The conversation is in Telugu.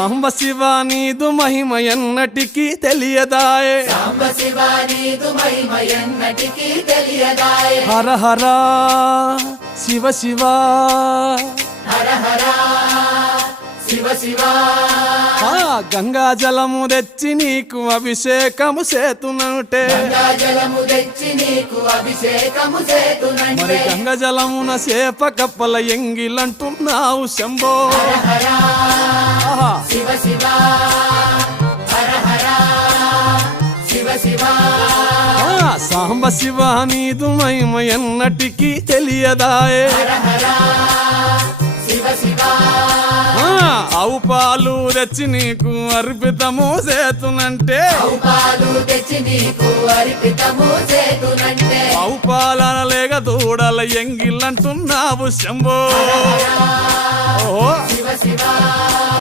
సాంబ శివ నీదు మహిమ ఎన్నటికీ తెలియదాయే సాంబ శివ నీదు మహిమ ఎన్నటికీ తెలియదాయే హర హర శివ శివ హర హర శివ శివ గంగా జలము తెచ్చి నీకు అభిషేకము చేతునంటే గంగా జలము తెచ్చి నీకు అభిషేకము మరి చేతునంటే గంగ జలమున సేప కప్పల ఎంగిలంటున్నావు శంభో హర ఆహా. శివ శివ హర హర శివ శివ సాంబ శివ నీదు మహిమ ఎన్నటికీ తెలియదాయే హర హర శివ శివ ఆవు పాలు తెచ్చి నీకు అర్పితము చేతునంటే ఆవు పాలు తెచ్చి నీకు అర్పితము చేతునంటే ఆవు పాలన లేక దూడల ఎంగిలంటున్నావు శంభో ఓహో శివ శివ